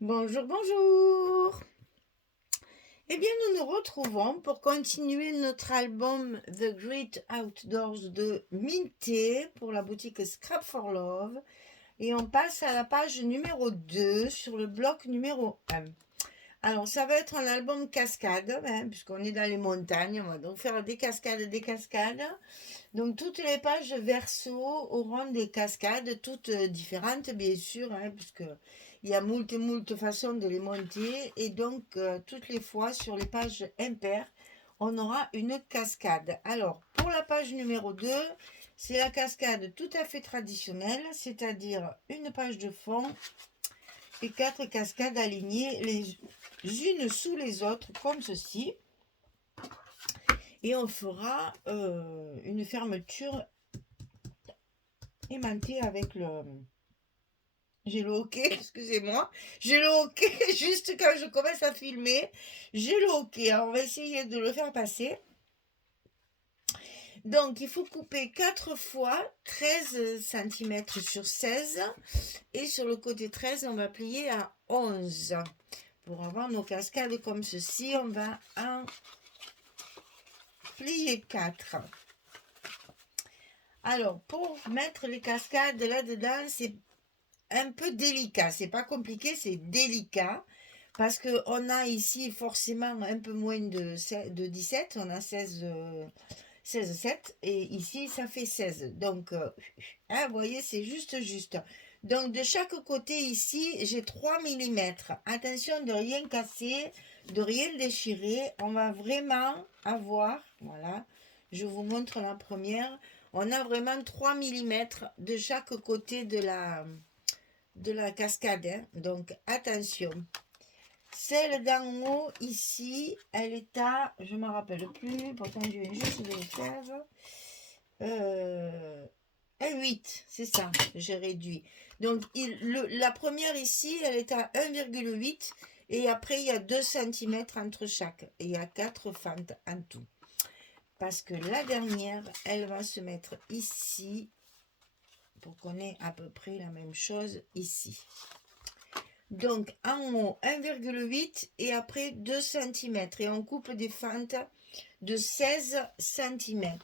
Bonjour, bonjour. Eh bien, nous nous retrouvons pour continuer notre album The Great Outdoors de Minté pour la boutique Scrap for Love. Et on passe à la page numéro 2 sur le bloc numéro 1. Alors, ça va être un album cascade, hein, puisqu'on est dans les montagnes. On va donc faire des cascades, des cascades. Donc, toutes les pages verso auront des cascades, toutes différentes, bien sûr, hein, puisque il y a moult façons de les monter. Et donc, toutes les fois, sur les pages impaires, on aura une cascade. Alors, pour la page numéro 2, c'est la cascade tout à fait traditionnelle, c'est-à-dire une page de fond et 4 cascades alignées les unes sous les autres, comme ceci. Et on fera une fermeture aimantée avec le... J'ai le hockey, excusez-moi. J'ai le hockey juste quand je commence à filmer. J'ai le hockey. Alors on va essayer de le faire passer. Donc il faut couper 4 fois 13 cm sur 16. Et sur le côté 13, on va plier à 11. Pour avoir nos cascades comme ceci, on va en plier 4. Alors, pour mettre les cascades là-dedans, c'est un peu délicat. C'est pas compliqué, c'est délicat. Parce qu'on a ici forcément un peu moins de 17. On a 16, 7. Et ici, ça fait 16. Donc, hein, vous voyez, c'est juste. Donc, de chaque côté ici, j'ai 3 mm. Attention de rien casser, de rien déchirer. On va vraiment avoir, voilà, je vous montre la première. On a vraiment 3 mm de chaque côté de la cascade, hein. Donc, attention. Celle d'en haut, ici, elle est à, je ne me rappelle plus, pourtant je viens juste de le faire. 8, c'est ça, j'ai réduit. Donc, la première ici, elle est à 1,8 et après, il y a 2 cm entre chaque. Et il y a 4 fentes en tout. Parce que la dernière, elle va se mettre ici pour qu'on ait à peu près la même chose ici. Donc en haut 1,8 et après 2 cm et on coupe des fentes de 16 cm.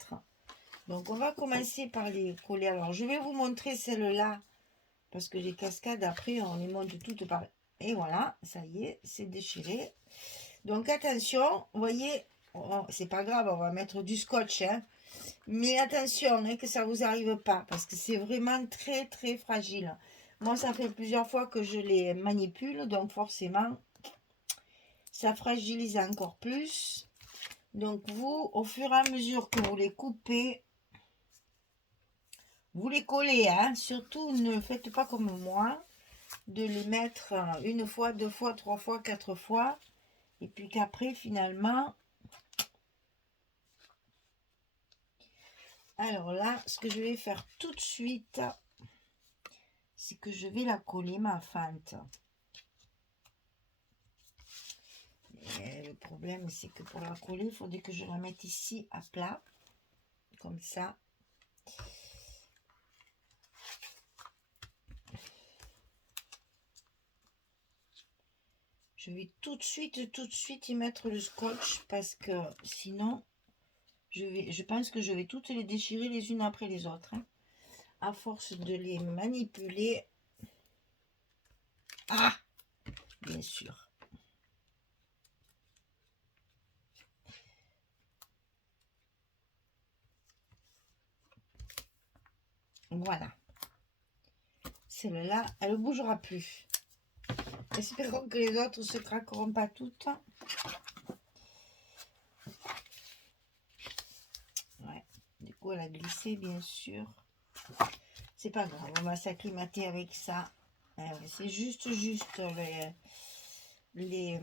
Donc on va commencer par les coller. Alors je vais vous montrer celle-là parce que les cascades après on les monte toutes par... Et voilà, ça y est, c'est déchiré. Donc attention, vous voyez, c'est pas grave, on va mettre du scotch, hein. Mais attention, hein, que ça vous arrive pas parce que c'est vraiment très fragile. Moi, ça fait plusieurs fois que je les manipule, donc forcément, ça fragilise encore plus. Donc vous, au fur et à mesure que vous les coupez, vous les collez, hein. Surtout, ne faites pas comme moi, de les mettre une fois, deux fois, trois fois, quatre fois, et puis qu'après, finalement... Alors là, ce que je vais faire tout de suite, c'est que je vais la coller, ma fente. Et le problème, c'est que pour la coller, il faudrait que je la mette ici à plat, comme ça. Je vais tout de suite y mettre le scotch parce que sinon, je pense que je vais toutes les déchirer les unes après les autres, hein, à force de les manipuler. Ah, bien sûr. Voilà. Celle-là, elle ne bougera plus. Espérons que les autres ne se craqueront pas toutes. Ouais. Du coup, elle a glissé, bien sûr. C'est pas grave, on va s'acclimater avec ça. C'est juste les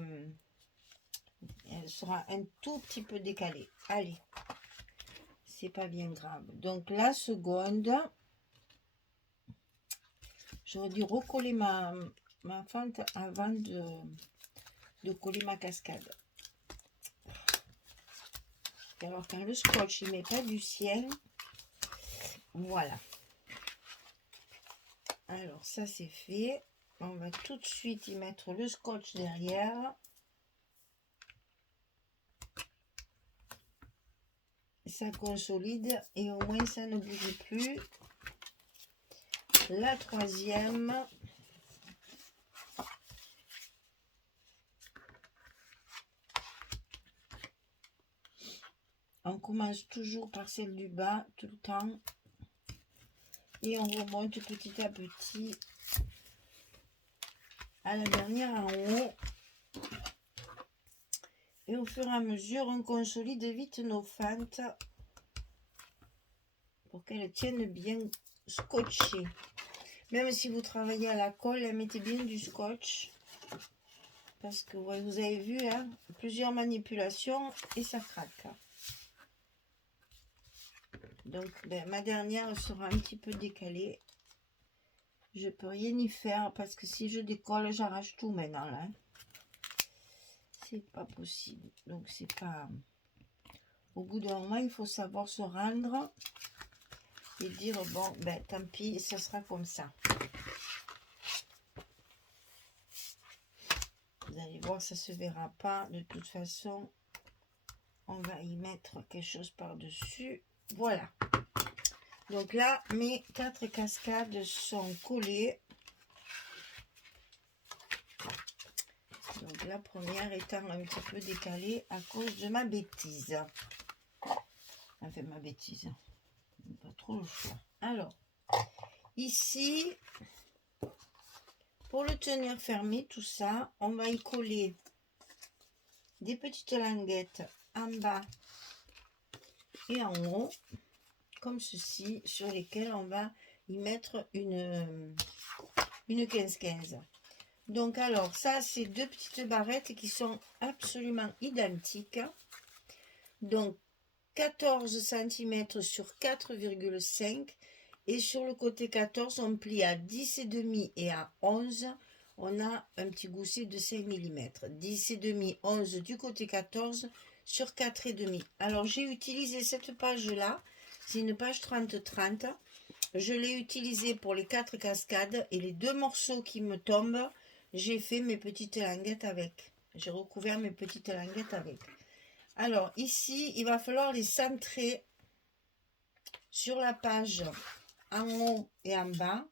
elle sera un tout petit peu décalée. Allez, c'est pas bien grave. Donc la seconde, j'aurais dû recoller ma fente avant de coller ma cascade. Et alors quand le scotch il met pas du ciel, voilà. Alors ça c'est fait. on va tout de suite y mettre le scotch derrière. Ça consolide et au moins ça ne bouge plus. La troisième. On commence toujours par celle du bas tout le temps. Et on remonte petit à petit à la dernière en haut. Et au fur et à mesure, on consolide vite nos fentes pour qu'elles tiennent bien scotchées. Même si vous travaillez à la colle, mettez bien du scotch. Parce que vous avez vu, hein, plusieurs manipulations et ça craque. Donc ma dernière sera un petit peu décalée. Je peux rien y faire parce que si je décolle, j'arrache tout maintenant là. C'est pas possible. Donc c'est pas... Au bout d'un moment, il faut savoir se rendre et dire bon, ben tant pis, ce sera comme ça. Vous allez voir, ça se verra pas. De toute façon, on va y mettre quelque chose par-dessus. Voilà. Donc là, mes 4 cascades sont collées. Donc la première étant un petit peu décalée à cause de ma bêtise. Enfin, ma bêtise. Pas trop le choix. Alors, ici, pour le tenir fermé, tout ça, on va y coller des petites languettes en bas et en haut, comme ceci, sur lesquelles on va y mettre une 15-15. Donc alors, ça, c'est 2 petites barrettes qui sont absolument identiques. Donc, 14 cm sur 4,5 et sur le côté 14, on plie à 10,5 et à 11. On a un petit gousset de 5 mm. 10,5, 11 du côté 14 sur 4,5. Alors, j'ai utilisé cette page-là. C'est une page 30-30. Je l'ai utilisée pour les 4 cascades et les 2 morceaux qui me tombent, j'ai fait mes petites languettes avec. J'ai recouvert mes petites languettes avec. Alors, ici, il va falloir les centrer sur la page en haut et en bas.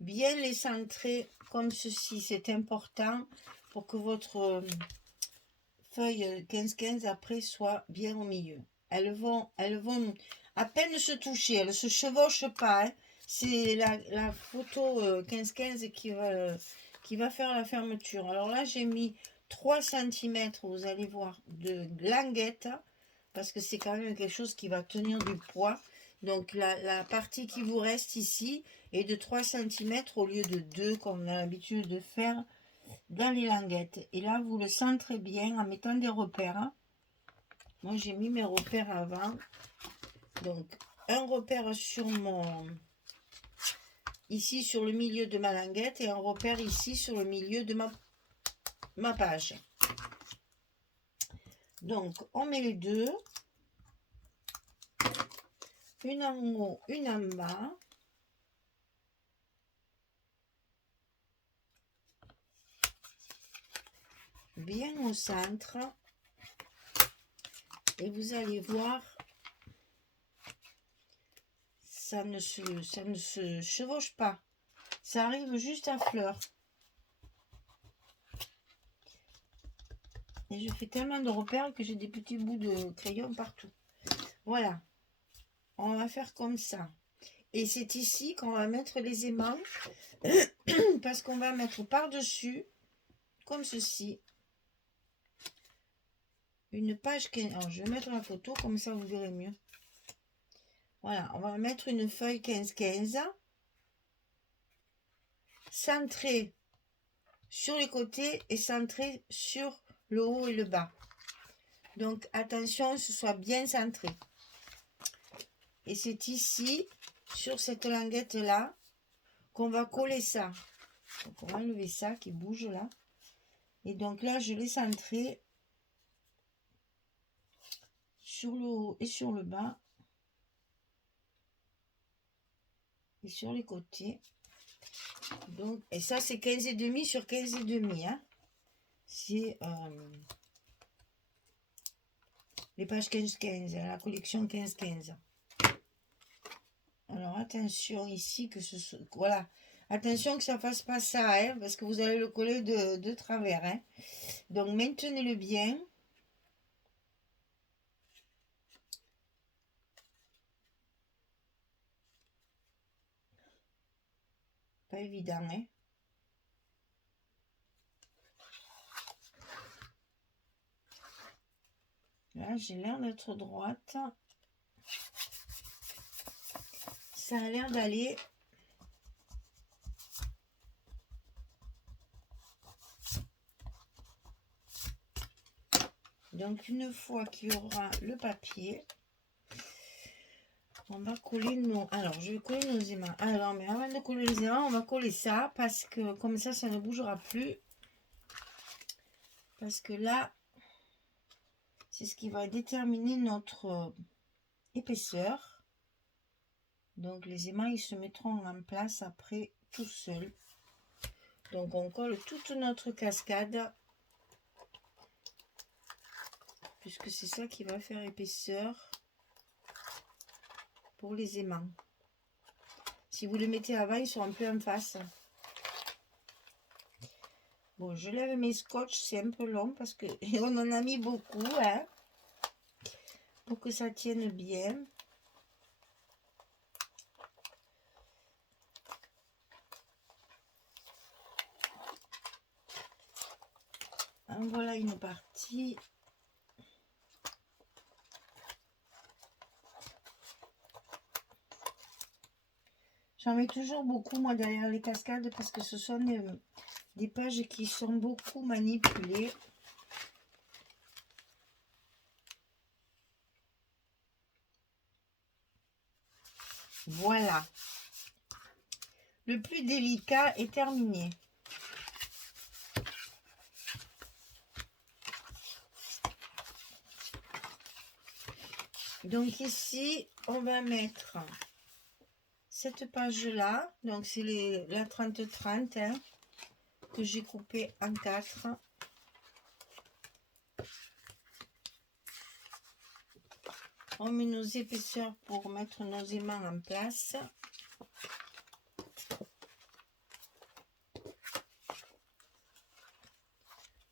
Bien les centrer comme ceci, c'est important pour que votre feuille 15-15 après soit bien au milieu. Elles vont à peine se toucher, elles ne se chevauchent pas. Hein. C'est la photo 15-15 qui va faire la fermeture. Alors là, j'ai mis 3 cm, vous allez voir, de languette, parce que c'est quand même quelque chose qui va tenir du poids. Donc la partie qui vous reste ici est de 3 cm au lieu de 2 comme on a l'habitude de faire dans les languettes. Et là, vous le centrez bien en mettant des repères. Moi, j'ai mis mes repères avant. Donc, un repère sur ici sur le milieu de ma languette et un repère ici sur le milieu de ma page. Donc, on met les deux. Une en haut, une en bas. Bien au centre. Et vous allez voir, ça ne se chevauche pas. Ça arrive juste à fleur. Et je fais tellement de repères que j'ai des petits bouts de crayon partout. Voilà. On va faire comme ça. Et c'est ici qu'on va mettre les aimants. Parce qu'on va mettre par-dessus, comme ceci, une page. Alors, je vais mettre la photo, comme ça vous verrez mieux. Voilà, on va mettre une feuille 15-15. Centrée sur les côtés et centrée sur le haut et le bas. Donc, attention, ce soit bien centré. Et c'est ici, sur cette languette-là, qu'on va coller ça. Donc, on va enlever ça qui bouge là. Et donc là, je l'ai centré sur le haut et sur le bas. Et sur les côtés. Donc, et ça, c'est 15,5 sur 15,5. Hein. C'est les pages 15-15, la collection 15-15. Alors, attention ici que ce soit... Voilà. Attention que ça ne fasse pas ça, hein, parce que vous allez le coller de travers. Hein. Donc, maintenez-le bien. Pas évident, hein. Là, j'ai l'air d'être droite. Ça a l'air d'aller. Donc, une fois qu'il y aura le papier, on va coller nos... Alors, je vais coller nos aimants. Alors, mais avant de coller les aimants, on va coller ça parce que comme ça ne bougera plus. Parce que là, c'est ce qui va déterminer notre épaisseur. Donc, les aimants, ils se mettront en place après tout seuls. Donc, on colle toute notre cascade. Puisque c'est ça qui va faire épaisseur pour les aimants. Si vous les mettez avant, ils seront plus en face. Bon, je lève mes scotch, c'est un peu long parce que on en a mis beaucoup, hein, pour que ça tienne bien. En voilà une partie. J'en mets toujours beaucoup, moi, derrière les cascades, parce que ce sont des pages qui sont beaucoup manipulées. Voilà. Le plus délicat est terminé. Donc ici, on va mettre cette page-là. Donc c'est la 30-30 hein, que j'ai coupé en 4. On met nos épaisseurs pour mettre nos aimants en place.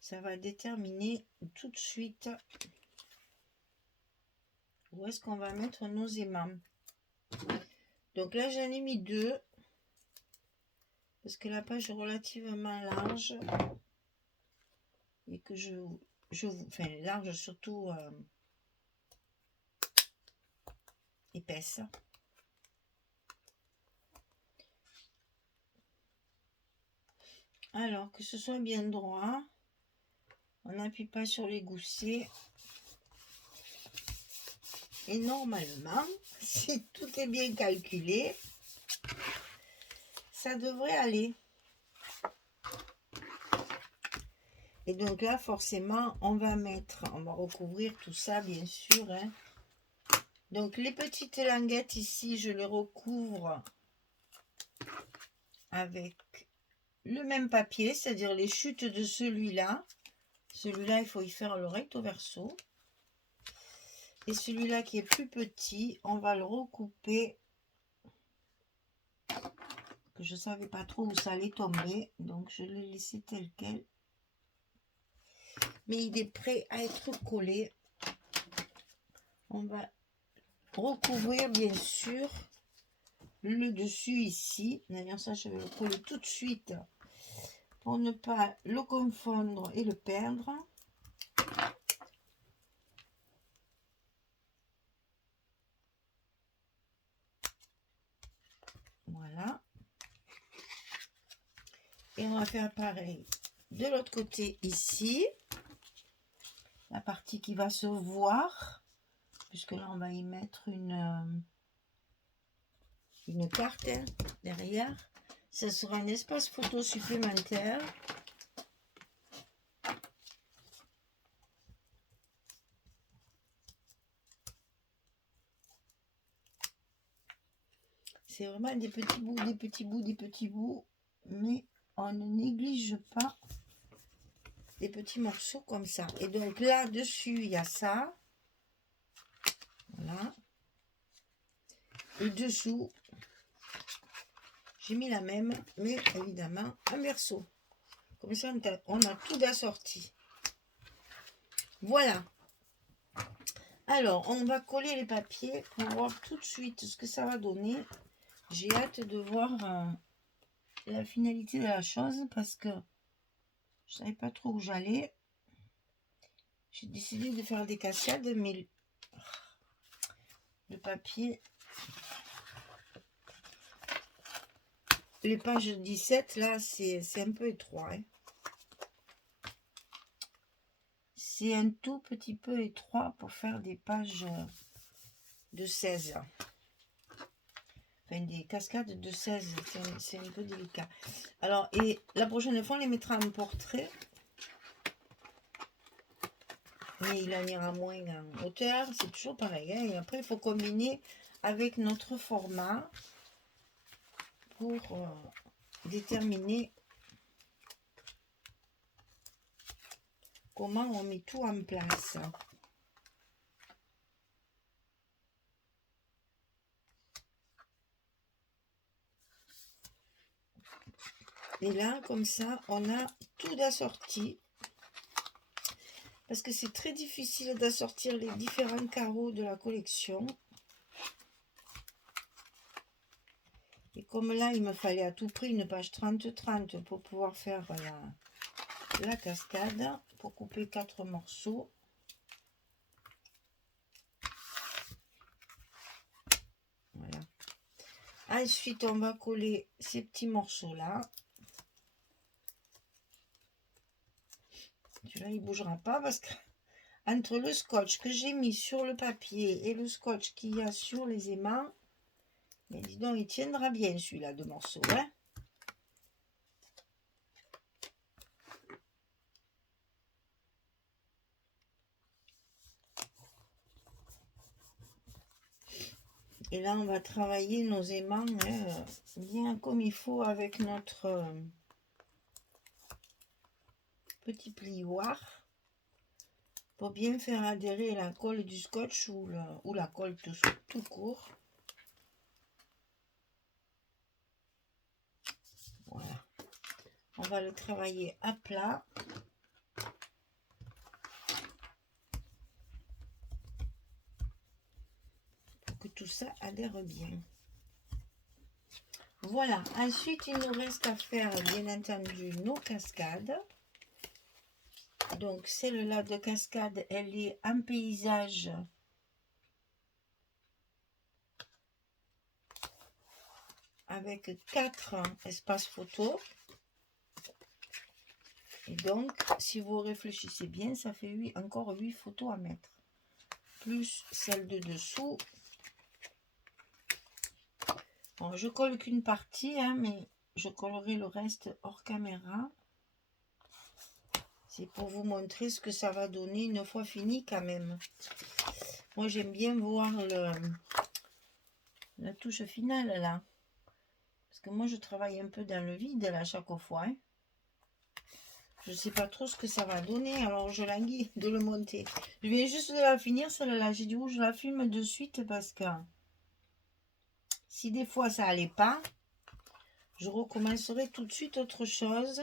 Ça va déterminer tout de suite où est-ce qu'on va mettre nos aimants. Donc là, j'en ai mis 2 parce que la page est relativement large et que enfin large surtout épaisse. Alors que ce soit bien droit, on n'appuie pas sur les goussets. Et normalement, si tout est bien calculé, ça devrait aller. Et donc là, forcément, on va recouvrir tout ça, bien sûr. Hein. Donc les petites languettes ici, je les recouvre avec le même papier, c'est-à-dire les chutes de celui-là. Celui-là, il faut y faire le recto verso. Et celui-là qui est plus petit, on va le recouper. Que je ne savais pas trop où ça allait tomber, donc je l'ai laissé tel quel. Mais il est prêt à être collé. On va recouvrir bien sûr le dessus ici. D'ailleurs ça je vais le coller tout de suite pour ne pas le confondre et le perdre. Voilà. Et on va faire pareil de l'autre côté ici. La partie qui va se voir, puisque là on va y mettre une carte hein, derrière. Ça sera un espace photo supplémentaire. C'est vraiment des petits bouts, des petits bouts, des petits bouts. mais on ne néglige pas des petits morceaux comme ça. Et donc là dessus il y a ça, voilà, et dessous j'ai mis la même, mais évidemment un verso. Comme ça on a tout d'assorti. Voilà. Alors on va coller les papiers pour voir tout de suite ce que ça va donner. J'ai hâte de voir la finalité de la chose parce que je savais pas trop où j'allais. J'ai décidé de faire des cascades, mais le papier, les pages 17 là, c'est un peu étroit. Hein. C'est un tout petit peu étroit pour faire des pages de 16. Enfin, des cascades de 16, c'est un peu délicat. Alors, et la prochaine fois, on les mettra en portrait. Mais il en ira moins en hauteur, c'est toujours pareil. Hein. Et après, il faut combiner avec notre format pour déterminer comment on met tout en place. Et là, comme ça, on a tout d'assorti. Parce que c'est très difficile d'assortir les différents carreaux de la collection. Et comme là, il me fallait à tout prix une page 30-30 pour pouvoir faire la cascade, pour couper 4 morceaux. Voilà. Ensuite, on va coller ces petits morceaux-là. Celui-là, il ne bougera pas parce que entre le scotch que j'ai mis sur le papier et le scotch qu'il y a sur les aimants, mais dis donc, il tiendra bien celui-là de morceaux. Hein. Et là, on va travailler nos aimants hein, bien comme il faut avec notre petit plioir pour bien faire adhérer la colle du scotch ou la colle tout court. Voilà. On va le travailler à plat. Pour que tout ça adhère bien. Voilà. Ensuite, il nous reste à faire, bien entendu, nos cascades. Donc, celle-là de cascade, elle est en paysage. Avec 4 espaces photos. Et donc, si vous réfléchissez bien, ça fait encore 8 photos à mettre. Plus celle de dessous. Bon, je colle qu'une partie, hein, mais je collerai le reste hors caméra. C'est pour vous montrer ce que ça va donner une fois fini quand même. Moi, j'aime bien voir la touche finale là. Parce que moi, je travaille un peu dans le vide là chaque fois. Hein. Je ne sais pas trop ce que ça va donner, alors je languis de le monter. Je viens juste de la finir, celle-là. J'ai dit, je la filme de suite parce que si des fois ça allait pas, je recommencerai tout de suite autre chose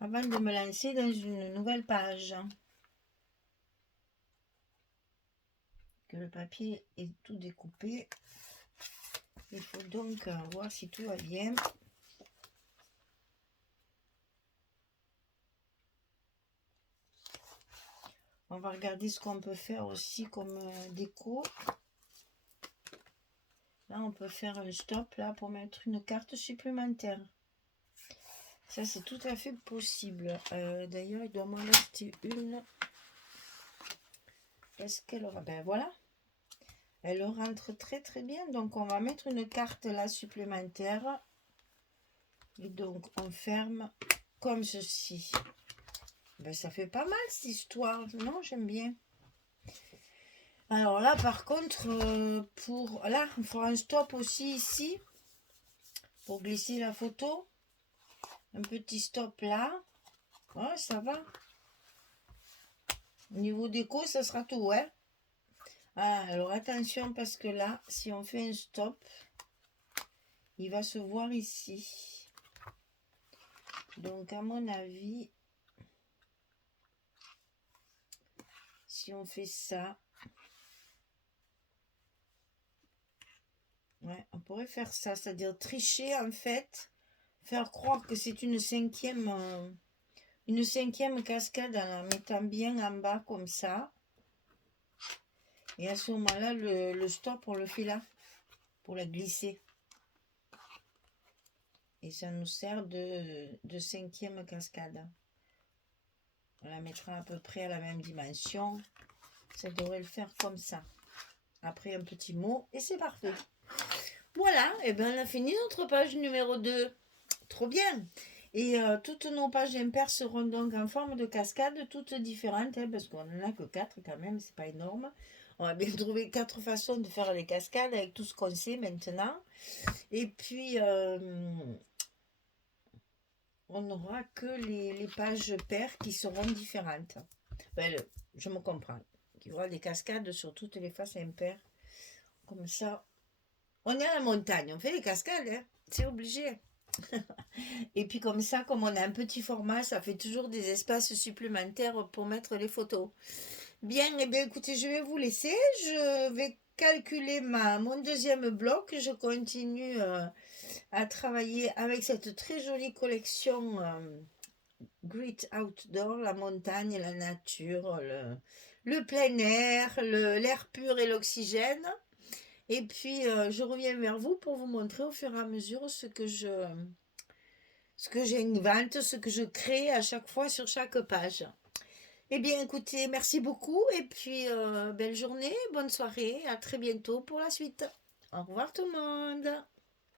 avant de me lancer dans une nouvelle page. Que le papier est tout découpé. Il faut donc voir si tout va bien. On va regarder ce qu'on peut faire aussi comme déco. Là, on peut faire un stop là pour mettre une carte supplémentaire. Ça, c'est tout à fait possible. D'ailleurs, il doit m'en rester une. Est-ce qu'elle aura... Ben voilà. Elle rentre très très bien. Donc, on va mettre une carte là supplémentaire. Et donc, on ferme comme ceci. Ben, ça fait pas mal cette histoire. Non, j'aime bien. Alors là, par contre, là, on fera un stop aussi ici. Pour glisser la photo. Un petit stop là. Ouais, ça va. Au niveau déco, ça sera tout, hein. Ah, alors attention parce que là, si on fait un stop, il va se voir ici. Donc, à mon avis, si on fait ça, ouais, on pourrait faire ça, c'est-à-dire tricher en fait, faire croire que c'est une cinquième cascade en la mettant bien en bas comme ça. Et à ce moment-là, le stop, on le fait là, pour la glisser. Et ça nous sert de cinquième cascade. On la mettra à peu près à la même dimension. Ça devrait le faire comme ça. Après un petit mot et c'est parfait. Voilà, et bien on a fini notre page numéro 2. Trop bien. Et toutes nos pages impaires seront donc en forme de cascade, toutes différentes, hein, parce qu'on n'en a que 4 quand même, c'est pas énorme. On a bien trouvé 4 façons de faire les cascades avec tout ce qu'on sait maintenant. Et puis, on n'aura que les pages paires qui seront différentes. Ben, je me comprends. Il y aura des cascades sur toutes les faces impaires. Comme ça, on est à la montagne, on fait des cascades, hein, c'est obligé. Et puis comme ça, comme on a un petit format, ça fait toujours des espaces supplémentaires pour mettre les photos. Bien, et bien écoutez, je vais vous laisser. Je vais calculer mon deuxième bloc. Je continue à travailler avec cette très jolie collection Great Outdoor, la montagne, la nature, le plein air, l'air pur et l'oxygène. Et puis, je reviens vers vous pour vous montrer au fur et à mesure ce que j'invente, ce que je crée à chaque fois sur chaque page. Eh bien, écoutez, merci beaucoup et puis belle journée, bonne soirée, à très bientôt pour la suite. Au revoir tout le monde.